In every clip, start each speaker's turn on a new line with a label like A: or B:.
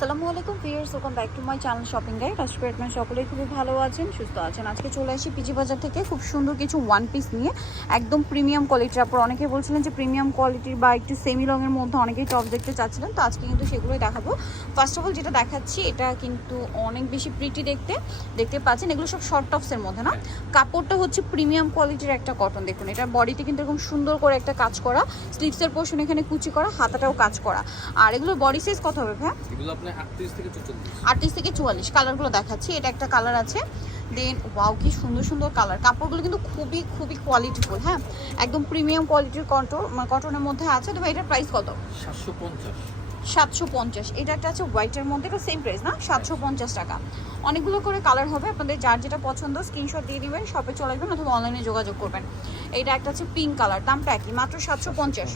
A: আসসালামু আলাইকুম viewers welcome back to my channel shopping guide আজকে আপনারা সকলেই খুবই ভালো আছেন, সুস্থ আছেন। আজকে চলে আসি পিজি বাজার থেকে খুব সুন্দর কিছু ওয়ান পিস নিয়ে। একদম প্রিমিয়াম কোয়ালিটির আপনার অনেকে বলছিলেন যে প্রিমিয়াম কোয়ালিটির বা একটু সেমি লংয়ের মধ্যে অনেকেই টপ দেখতে চাচ্ছিলেন, তো আজকে কিন্তু সেগুলোই দেখাবো। ফার্স্ট অফ অল যেটা দেখাচ্ছি, এটা কিন্তু অনেক বেশি প্রিটি দেখতে। দেখতে পাচ্ছেন, এগুলো সব শর্ট টপসের মধ্যে, না? কাপড়টা হচ্ছে প্রিমিয়াম কোয়ালিটির একটা কটন দেখুন। এটা বডিতে কিন্তু এরকম সুন্দর করে একটা কাজ করা। স্লিপসের পোর্শন এখানে কুচি করা, হাতাটাও কাজ করা। আর এগুলোর বডি সাইজ কত হবে ভাই
B: এগুলো আটত্রিশ থেকে চল্লিশ
A: আটত্রিশ থেকে চুয়াল্লিশ কালারগুলো দেখাচ্ছি এটা একটা কালার আছে। দেন ওয়াও কি সুন্দর সুন্দর কালার কাপড়গুলো কিন্তু খুবই খুবই কোয়ালিটিফুল হ্যাঁ? একদম প্রিমিয়াম কোয়ালিটির কটন কটনের মধ্যে আছে তো ভাই এটার প্রাইস কত?
B: সাতশো পঞ্চাশ।
A: সাতশো পঞ্চাশ। এটা একটা আছে হোয়াইটের মধ্যে এটা সেম প্রাইস না? সাতশো পঞ্চাশ টাকা। অনেকগুলো করে কালার হবে আপনাদের যার যেটা পছন্দ স্ক্রিনশট দিয়ে দিবেন শপে চলে আসবেন অথবা অনলাইনে যোগাযোগ করবেন। এটা একটা আছে পিঙ্ক কালার দামটা একই মাত্র সাতশো পঞ্চাশ।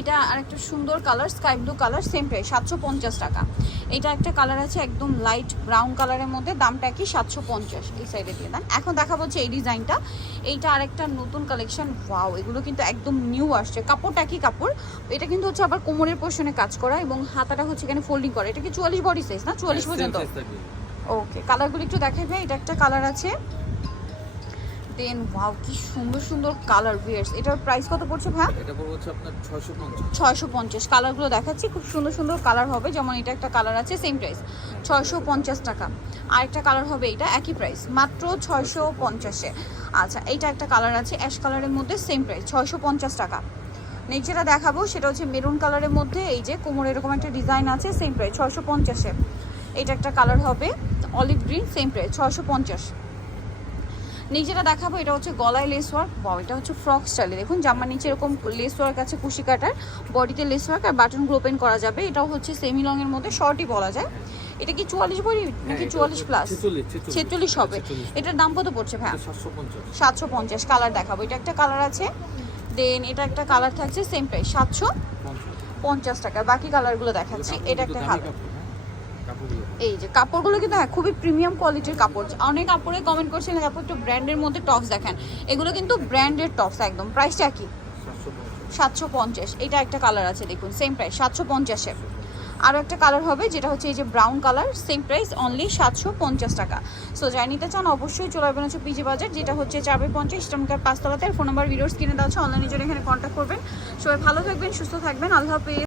A: এটা আরেকটা সুন্দর colour sky blue colour same price সাতশো পঞ্চাশ টাকা। এটা একটা কালার আছে একদম লাইট ব্রাউন কালারের মধ্যে দামটা কি সাতশো পঞ্চাশ এই সাইডে দিয়ে দেন। এখন দেখা হচ্ছে এই ডিজাইনটা এইটা আরেকটা নতুন কালেকশন ওয়াও এগুলো কিন্তু একদম নিউ আসছে। কাপড়টা কি কাপড় এটা কিন্তু হচ্ছে আবার কোমরের পোর্শনে কাজ করা এবং হাতাটা হচ্ছে এখানে ফোল্ডিং করা। এটা কি চুয়াল্লিশ বডি সাইজ না? চুয়াল্লিশ পর্যন্ত? ওকে কালারগুলো একটু দেখাই ভাই এটা একটা কালার আছে। দেন ওয়াও কি সুন্দর সুন্দর কালার ভিয়ার্স এটার প্রাইস কত পড়ছে ভাই?
B: এটা পড়বে হচ্ছে আপনার
A: 650 650 কালারগুলো দেখাচ্ছি খুব সুন্দর সুন্দর কালার হবে। যেমন এটা একটা কালার আছে সেম প্রাইস 650 টাকা। আর একটা কালার হবে এটা একই প্রাইস মাত্র 650 এ আচ্ছা এটা একটা কালার আছে অ্যাশ কালারের মধ্যে সেম প্রাইস 650 টাকা। নেক্সট যেটা দেখাবো সেটা হচ্ছে মেরুন কালারের মধ্যে এই যে কোমরে এরকম একটা ডিজাইন আছে সেম প্রাইস 650 এ এটা একটা কালার হবে অলিভ গ্রিন সেম প্রাইস 650 যেটা দেখাবো এটা হচ্ছে গলায় লেস ওয়ার্ক বা এটা হচ্ছে ফ্রক স্টাইলে দেখুন জামার নিচে এরকম লেস ওয়ার্ক আছে কুশি কাটার বডিতে লেস ওয়ার্ক আর বাটনগুলো ওপেন করা যাবে। এটাও হচ্ছে সেমি লংয়ের মধ্যে শর্টই বলা যায়। এটা কি চুয়াল্লিশ বড়ি নাকি চুয়াল্লিশ প্লাস ছেচল্লিশ হবে। এটার দাম কত পড়ছে হ্যাঁ
B: সাতশো পঞ্চাশ।
A: কালার দেখাবো। এটা একটা কালার আছে। দেন এটা একটা কালার থাকছে সেম প্রাইস সাতশো
B: পঞ্চাশ
A: টাকা। বাকি কালারগুলো দেখাচ্ছি। এটা একটা কালার এই যে কাপড়গুলো কিন্তু হ্যাঁ খুবই প্রিমিয়াম কোয়ালিটির কাপড়। অনেক কাপড়ে কমেন্ট করছিলেন কাপড় একটু ব্র্যান্ডের মধ্যে টপস দেখেন। এগুলো কিন্তু ব্র্যান্ডের টপস একদম। প্রাইসটা কি? সাতশো পঞ্চাশ। এটা একটা কালার আছে, দেখুন সেম প্রাইস সাতশো পঞ্চাশে আরও একটা কালার হবে, যেটা হচ্ছে এই যে brown colour same price only সাতশো পঞ্চাশ টাকা। সো যাই নিতে চান, অবশ্যই চলে আসবেন হচ্ছে পিজি বাজার যেটা হচ্ছে চারবে পঞ্চাশ ইস্টামকার পাঁচতলাতে। ফোন নাম্বার ভিডিওস কিনে দেওয়া হচ্ছে অনলাইনের জন্য এখানে কন্ট্যাক্ট করবেন। সবাই ভালো থাকবেন, সুস্থ থাকবেন। আল্লাহ হাফেজ।